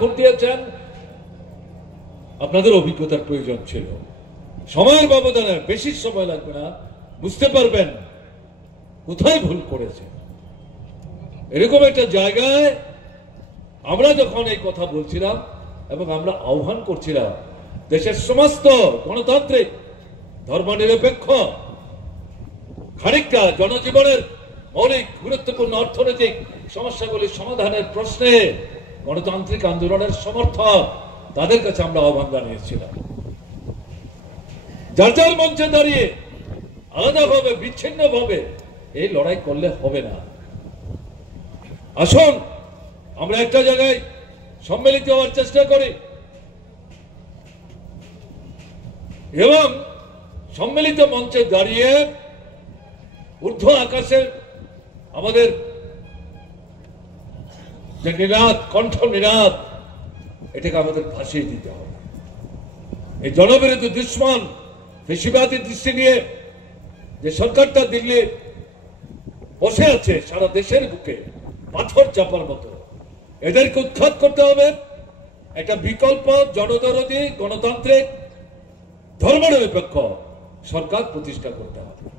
Vote দিয়েছেন, আপনাদের অভিজ্ঞতার প্রয়োজন ছিল। সময়ের ব্যবধানে বেশি সময় লাগবে না, বুঝতে পারবেন কোথায় ভুল করেছে। এরকম একটা জায়গায় আমরা যখন এই কথা বলছিলাম এবং আমরা আহ্বান করছিলাম দেশের সমস্ত গণতান্ত্রিক ধর্মনিরপেক্ষ খানিকটা জনজীবনের মৌলিক গুরুত্বপূর্ণ অর্থনৈতিক সমস্যাগুলি সমাধানের প্রশ্নে গণতান্ত্রিক আন্দোলনের সমর্থক তাদের কাছে আমরা আহ্বান জানিয়েছিলাম। যার যার মঞ্চে দাঁড়িয়ে আলাদাভাবে বিচ্ছিন্নভাবে এই লড়াই করলে হবে না। আসুন আমরা একটা জায়গায় সম্মিলিত হওয়ার চেষ্টা করি এবং সম্মিলিত মঞ্চে দাঁড়িয়ে ঊর্ধ্ব আকাশের আমাদের যে নিনাদ, কণ্ঠ নিনাদ, এটাকে আমাদের ভাসিয়ে দিতে হবে। এই জনবিরোধী দুশ্মন ফেসিবাদী দৃষ্টি নিয়ে যে সরকারটা দিল্লি বসে আছে সারা দেশের বুকে পাথর চাপার মতো, এদেরকে উৎখাত করতে হবে। একটা বিকল্প জনদরদী গণতান্ত্রিক ধর্মনিরপেক্ষ সরকার প্রতিষ্ঠা করতে হবে।